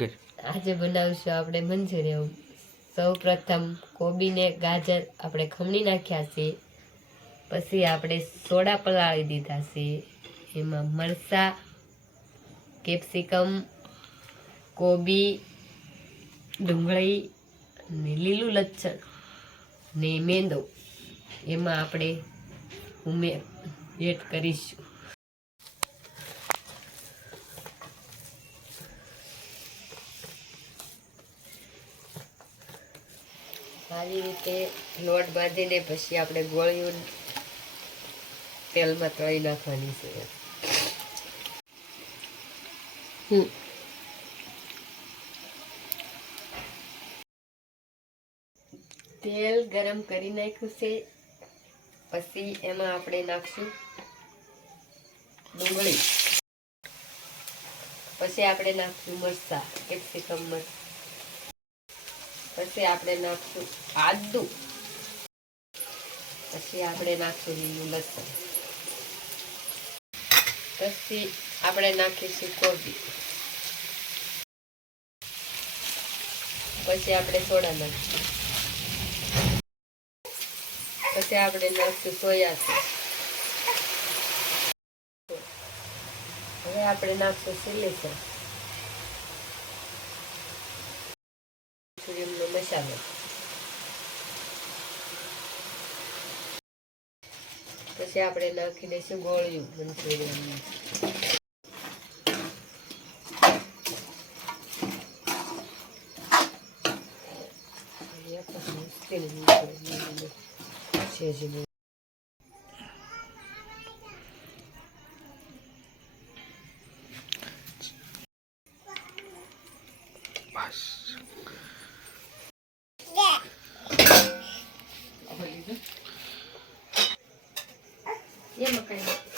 આજે બનાવશું આપણે મંચુરિયન। સૌ પ્રથમ કોબી ને ગાજર આપણે ખમણી નાખ્યા છે, પછી આપણે સોડા પલાળી દીધા છે, એમાં મરચાં, કેપ્સિકમ, કોબી, ડુંગળી ને લીલું લસણ ને મેંદો એમાં આપણે એડ કરીશું। આવી રીતે લોટ બાંધીને પછી આપણે ગોળીઓ તેલમાં તળી નાખવાની છે। તેલ ગરમ કરી નાખ્યું છે, પછી એમાં આપણે નાખશું ડુંગળી, પછી આપણે નાખશું મરચાં, કેપ્સિકમ મરચાં, પછી આપણે નાખશું આદુ, પછી આપણે નાખશું લીલું લસણ, પછી આપણે નાખીશું કોબી, પછી આપણે સોડા નાખીશું, પછી આપણે નાખશું સોયા સોસ, હવે આપણે નાખશું ચીલી સોસ, મંચુરિયનનો મસાલો, પછી આપણે નાખી દઈશું ગોળિયું મંચુરિયન। ये मकाई